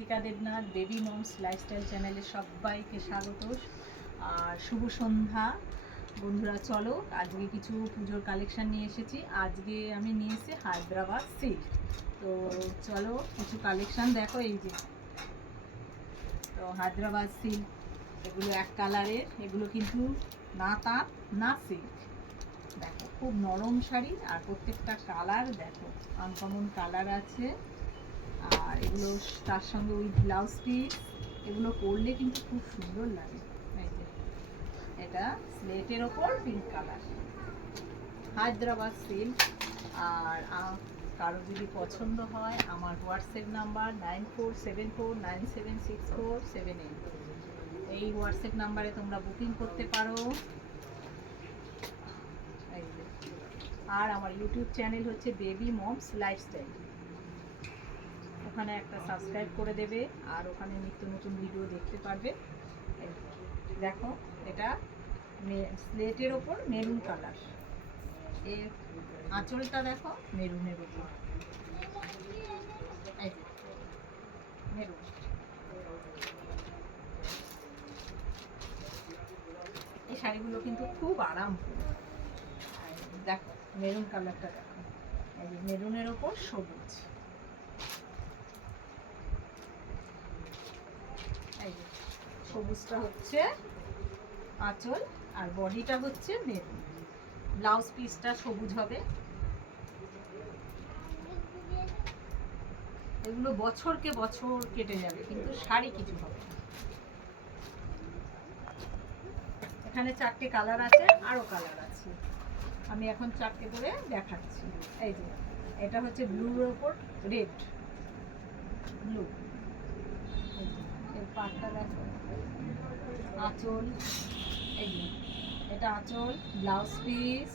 Ritika Debnath baby moms lifestyle চ্যানেলে সবাইকে স্বাগত আর শুভ সন্ধ্যা। বন্ধুরা চলো, আজকে কিছু পুজোর কালেকশান নিয়ে এসেছি। আজকে আমি নিয়ে এসেছি হায়দ্রাবাদ সিল্ক। তো চলো কিছু কালেকশান দেখো। এই যে তো হায়দ্রাবাদ সিল্ক, এগুলো এক কালারের, এগুলো কিন্তু না তাঁত না সিল্ক। দেখো খুব নরম শাড়ি, আর প্রত্যেকটা কালার দেখো আনকমন কালার আছে। আর এগুলো তার সঙ্গে ওই ব্লাউজ পিস, এগুলো পরলে কিন্তু খুব সুন্দর লাগে। এই যে এটা স্লেটের ওপর পিঙ্ক কালার, হায়দ্রাবাদ সিল্ক। আর কারো যদি পছন্দ হয়, আমার হোয়াটসঅ্যাপ নাম্বার 9474976478। এই হোয়াটসঅ্যাপ নাম্বারে তোমরা বুকিং করতে পারো। এই যে, আর আমার ইউটিউব চ্যানেল হচ্ছে বেবি মমস লাইফস্টাইল, ওখানে একটা সাবস্ক্রাইব করে দেবে, আর ওখানে নিত্য নতুন ভিডিও দেখতে পারবে। দেখো এটা স্লেটের ওপর মেরুন কালার, এর আঁচলটা দেখো মেরুনের ওপর, মেরুন। এই শাড়িগুলো কিন্তু খুব আরামপ্রিয়। দেখো মেরুন কালারটা দেখো, এই যে মেরুনের ওপর সবুজ। এই যে সবুজটা হচ্ছে আঁচল, আর বডিটা হচ্ছে মেরুন। ব্লাউজ পিসটা সবুজ হবে। এগুলো বছরকে বছর কেটে যাবে, কিন্তু শাড়ি কিছু হবে না। এখানে 4টে কালার আছে, আরও কালার আছে, আমি এখন 4টে করে দেখাচ্ছি। এই যে এটা হচ্ছে ব্লুর ওপর রেড, ব্লু। এর পাটটা দেখো, আঁচল, এই যে এটা আঁচল, ব্লাউজ পিস,